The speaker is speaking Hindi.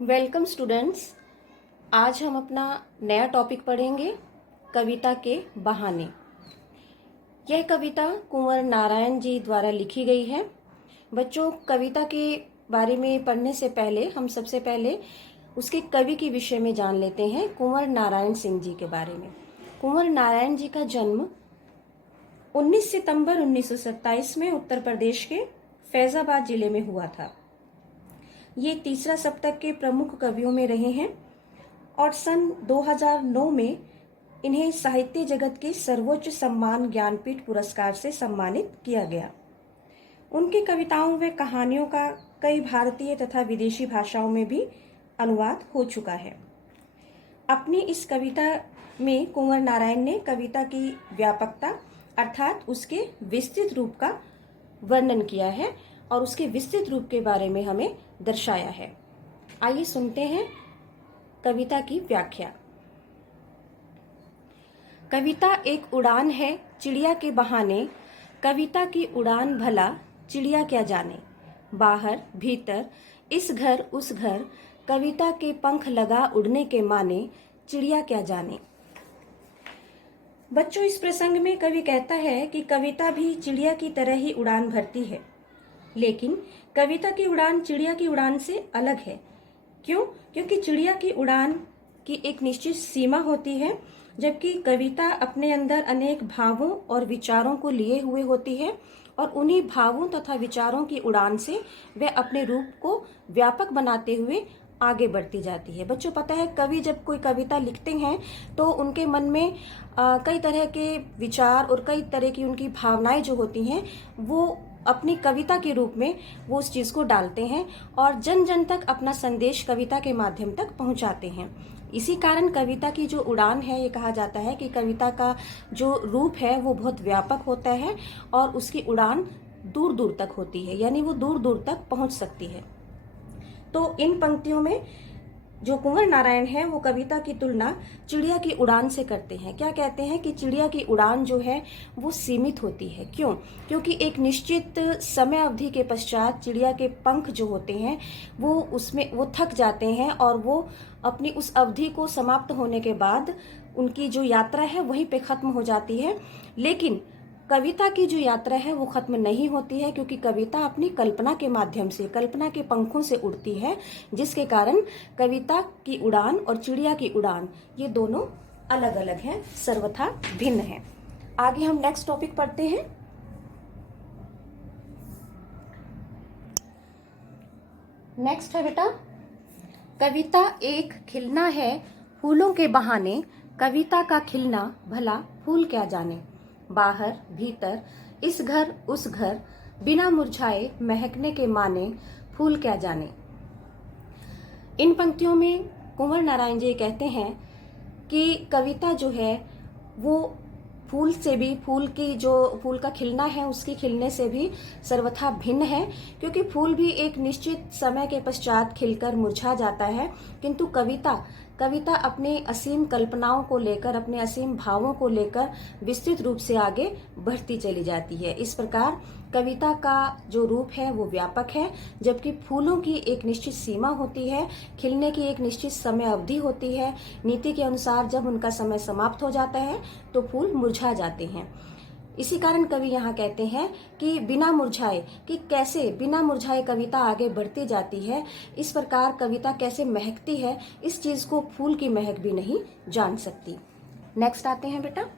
Welcome students. आज हम अपना नया टॉपिक पढ़ेंगे, कविता के बहाने। यह कविता कुंवर नारायण जी द्वारा लिखी गई है। बच्चों, कविता के बारे में पढ़ने से पहले हम सबसे पहले उसके कवि के विषय में जान लेते हैं, कुंवर नारायण सिंह जी के बारे में। कुंवर नारायण जी का जन्म 19 सितंबर 1927 में उत्तर प्रदेश के फैजाबाद जिले में हुआ था। ये तीसरा सप्तक के प्रमुख कवियों में रहे हैं और सन 2009 में इन्हें साहित्य जगत के सर्वोच्च सम्मान ज्ञानपीठ पुरस्कार से सम्मानित किया गया। उनकी कविताओं व कहानियों का कई भारतीय तथा विदेशी भाषाओं में भी अनुवाद हो चुका है। अपनी इस कविता में कुंवर नारायण ने कविता की व्यापकता अर्थात उसके विस्तृत रूप का वर्णन किया है और उसके विस्तृत रूप के बारे में हमें दर्शाया है। आइए सुनते हैं कविता की व्याख्या। कविता एक उड़ान है चिड़िया के बहाने, कविता की उड़ान भला चिड़िया क्या जाने। बाहर भीतर इस घर उस घर, कविता के पंख लगा उड़ने के माने, चिड़िया क्या जाने। बच्चों, इस प्रसंग में कवि कहता है कि कविता भी चिड़िया की तरह ही उड़ान भरती है, लेकिन कविता की उड़ान चिड़िया की उड़ान से अलग है। क्यों? क्योंकि चिड़िया की उड़ान की एक निश्चित सीमा होती है, जबकि कविता अपने अंदर अनेक भावों और विचारों को लिए हुए होती है और उन्हीं भावों तथा विचारों की उड़ान से वह अपने रूप को व्यापक बनाते हुए आगे बढ़ती जाती है। बच्चों, पता है कवि जब कोई कविता लिखते हैं तो उनके मन में कई तरह के विचार और कई तरह की उनकी भावनाएं जो होती हैं वो अपनी कविता के रूप में वो उस चीज को डालते हैं और जन जन तक अपना संदेश कविता के माध्यम तक पहुंचाते हैं। इसी कारण कविता की जो उड़ान है, ये कहा जाता है कि कविता का जो रूप है वो बहुत व्यापक होता है और उसकी उड़ान दूर दूर तक होती है, यानी वो दूर दूर तक पहुंच सकती है। तो इन पंक्तियों में जो कुंवर नारायण है वो कविता की तुलना चिड़िया की उड़ान से करते हैं। क्या कहते हैं कि चिड़िया की उड़ान जो है वो सीमित होती है। क्यों? क्योंकि एक निश्चित समय अवधि के पश्चात चिड़िया के पंख जो होते हैं वो उसमें वो थक जाते हैं और वो अपनी उस अवधि को समाप्त होने के बाद उनकी जो यात्रा है वहीं पे खत्म हो जाती है। लेकिन कविता की जो यात्रा है वो खत्म नहीं होती है, क्योंकि कविता अपनी कल्पना के माध्यम से, कल्पना के पंखों से उड़ती है, जिसके कारण कविता की उड़ान और चिड़िया की उड़ान ये दोनों अलग अलग हैं, सर्वथा भिन्न हैं। आगे हम नेक्स्ट टॉपिक पढ़ते हैं। नेक्स्ट है बेटा, कविता एक खिलना है फूलों के बहाने, कविता का खिलना भला फूल क्या जाने। बाहर भीतर इस घर उस घर, बिना मुरझाए महकने के माने, फूल क्या जाने। इन पंक्तियों में कुंवर नारायण जी कहते हैं कि कविता जो है वो फूल से भी, फूल की जो फूल का खिलना है उसके खिलने से भी सर्वथा भिन्न है, क्योंकि फूल भी एक निश्चित समय के पश्चात खिलकर मुरझा जाता है, किंतु कविता अपने असीम कल्पनाओं को लेकर, अपने असीम भावों को लेकर विस्तृत रूप से आगे बढ़ती चली जाती है। इस प्रकार कविता का जो रूप है वो व्यापक है, जबकि फूलों की एक निश्चित सीमा होती है, खिलने की एक निश्चित समय अवधि होती है। नीति के अनुसार जब उनका समय समाप्त हो जाता है तो फूल मुरझा जाते हैं। इसी कारण कवि यहाँ कहते हैं कि बिना मुरझाए, कि कैसे बिना मुरझाए कविता आगे बढ़ती जाती है, इस प्रकार कविता कैसे महकती है, इस चीज को फूल की महक भी नहीं जान सकती। नेक्स्ट आते हैं बेटा।